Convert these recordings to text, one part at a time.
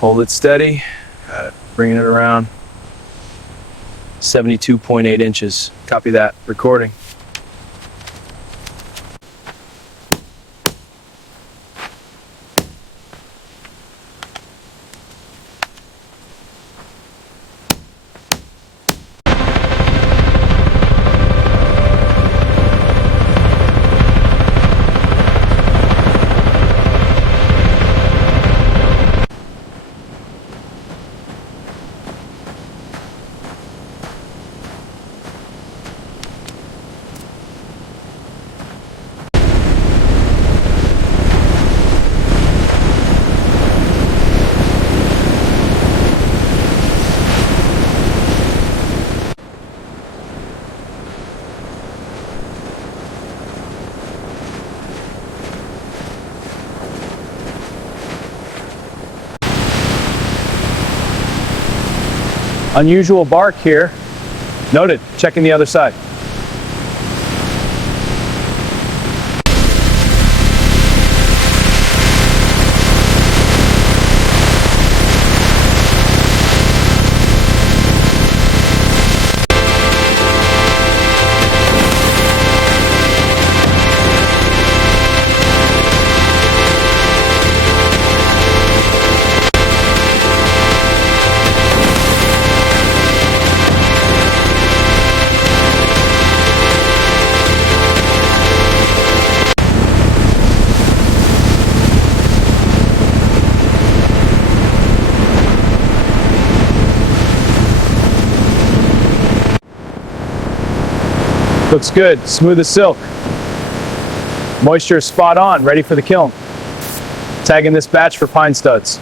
Hold it steady. Got it. Bringing it around. 72.8 inches. Copy that. Recording. Unusual bark here. Noted. Checking the other side. Looks good, smooth as silk. Moisture is spot on, ready for the kiln. Tagging this batch for pine studs.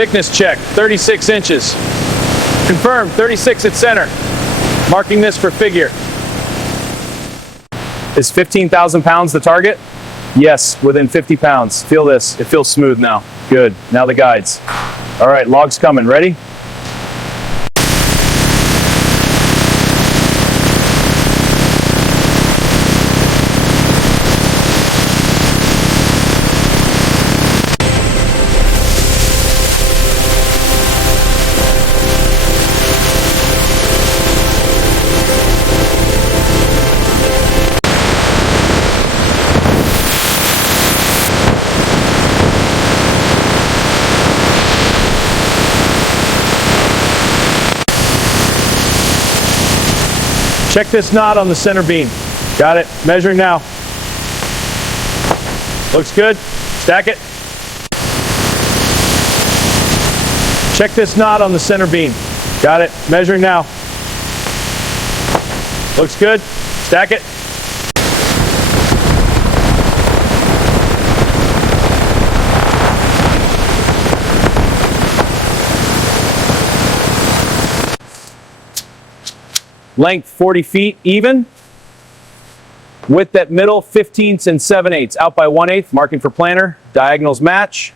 Thickness check, 36 inches. Confirmed, 36 at center. Marking this for figure. Is 15,000 pounds the target? Yes, within 50 pounds. Feel this, it feels smooth now. Good, now the guides. All right, logs coming, ready? Check this knot on the center beam. Got it. Measuring now. Looks good. Stack it. Check this knot on the center beam. Got it. Measuring now. Looks good. Stack it. Length 40 feet even. Width at middle 15ths and 7/8, out by 1/8, marking for planter. Diagonals match.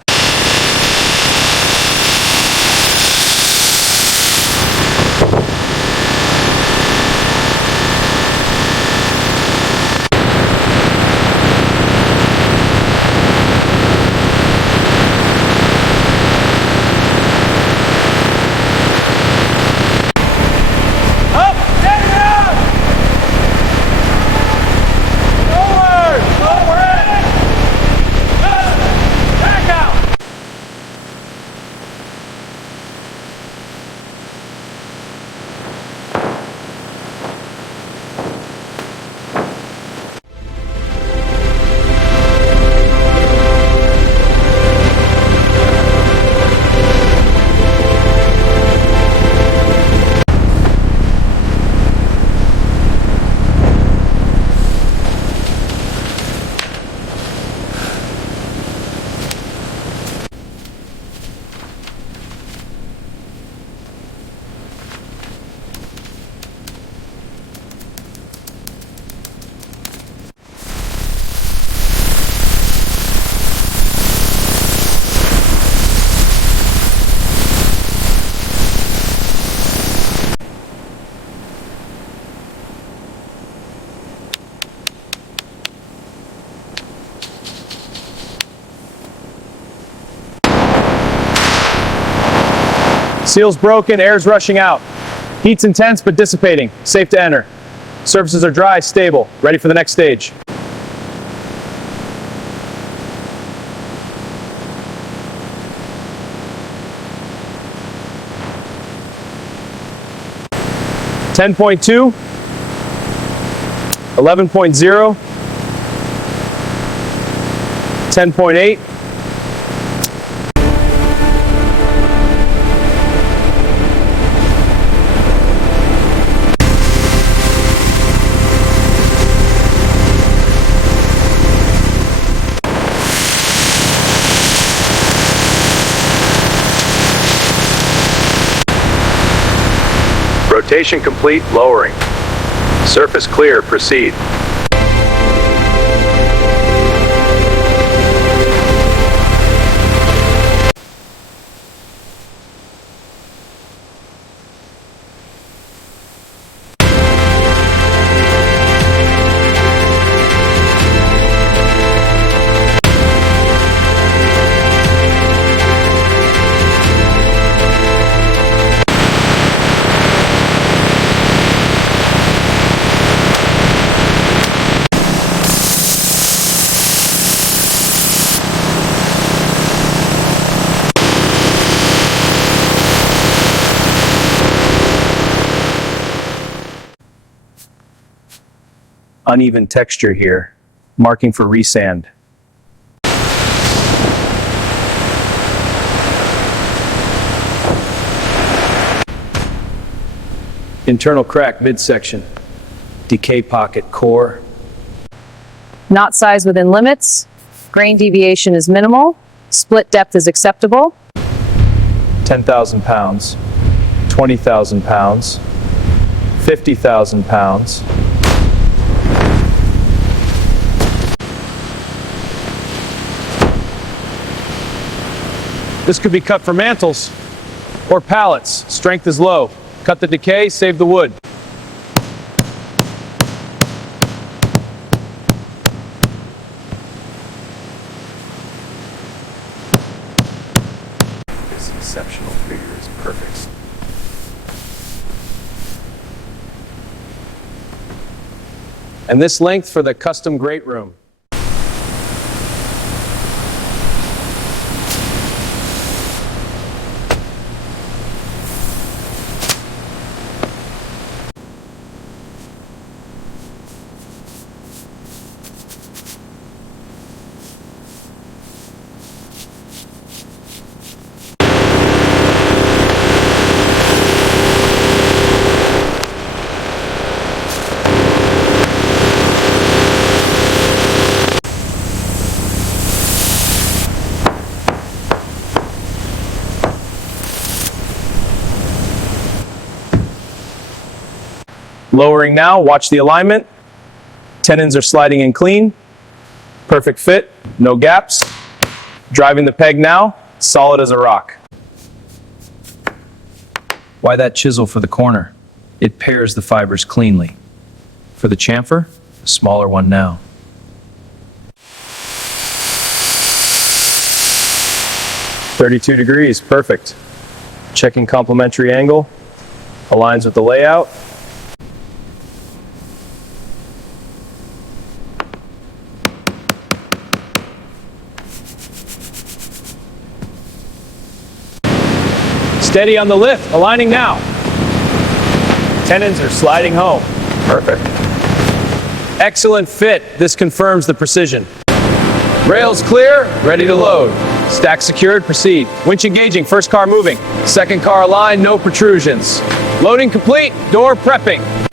Seal's broken, air's rushing out. Heat's intense but dissipating. Safe to enter. Surfaces are dry, stable. Ready for the next stage. (10.2), 11.0, 10.8, rotation complete, lowering. Surface clear, proceed. Uneven texture here, marking for resand. Internal crack midsection, decay pocket core. Knot size within limits. Grain deviation is minimal. Split depth is acceptable. 10,000 pounds, 20,000 pounds, 50,000 pounds. This could be cut for mantles or pallets. Strength is low. Cut the decay, save the wood. This exceptional figure is perfect. And this length for the custom grate room. Lowering now, watch the alignment. Tenons are sliding in clean. Perfect fit, no gaps. Driving the peg now, solid as a rock. Why that chisel for the corner? It pairs the fibers cleanly. For the chamfer, a smaller one now. (32 degrees, perfect. Checking complementary angle, aligns with the layout. Steady on the lift, aligning now. Tenons are sliding home. Perfect. Excellent fit. This confirms the precision. Rails clear, ready to load. Stack secured, proceed. Winch engaging, first car moving. Second car aligned, no protrusions. Loading complete, door prepping.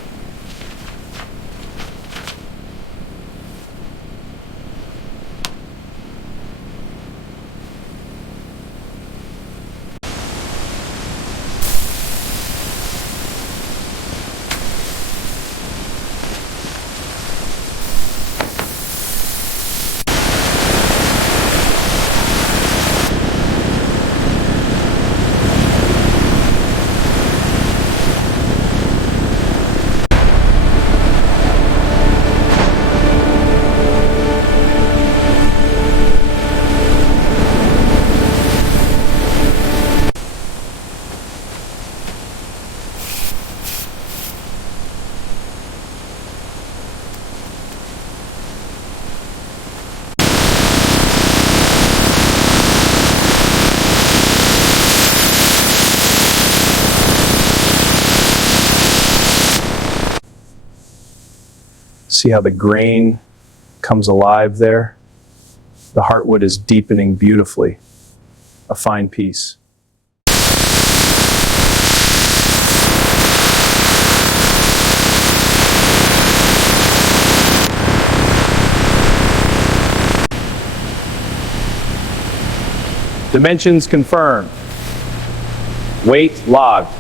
See how the grain comes alive there? The heartwood is deepening beautifully. A fine piece. Dimensions confirmed. Weight logged.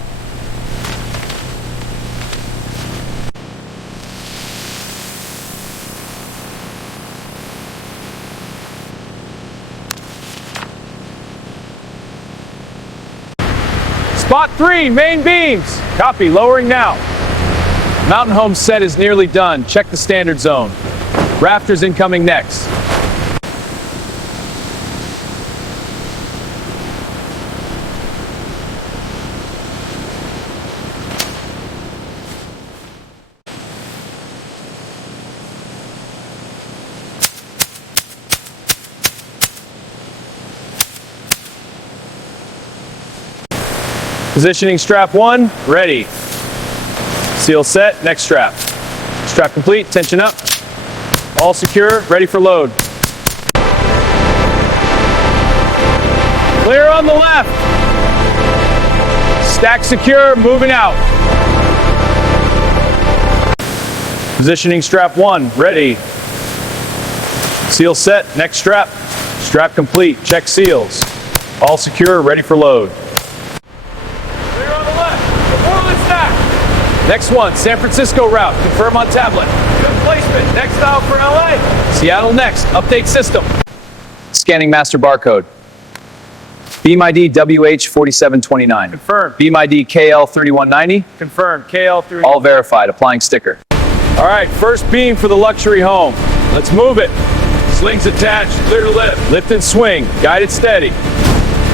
Spot 3, main beams. Copy, lowering now. Mountain home set is nearly done. Check the standard zone. Rafters incoming next. Positioning strap 1, ready. Seal set, next strap. Strap complete, tension up. All secure, ready for load. Clear on the left. Stack secure, moving out. Positioning strap 1, ready. Seal set, next strap. Strap complete, check seals. All secure, ready for load. Next one, San Francisco route. Confirm on tablet. Good placement. Next style for LA. Seattle next. Update system. Scanning master barcode. Beam ID WH4729. Confirmed. Beam ID KL3190. Confirmed. KL3190. All verified. Applying sticker. All right, first beam for the luxury home. Let's move it. Slings attached. Clear to lift. Lift and swing. Guide it steady.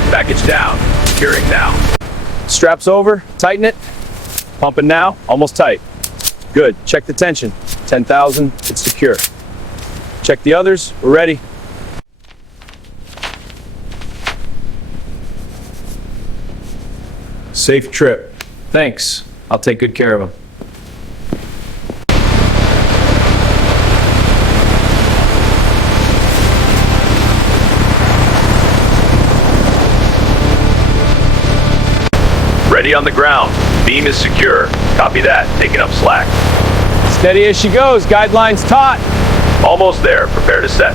Package down. Securing now. Straps over. Tighten it. Pumping now, almost tight. Good, check the tension. 10,000, it's secure. Check the others, we're ready. Safe trip. Thanks, I'll take good care of him. Ready on the ground. Beam is secure. Copy that. Taking up slack. Steady as she goes. Guidelines taut. Almost there. Prepare to set.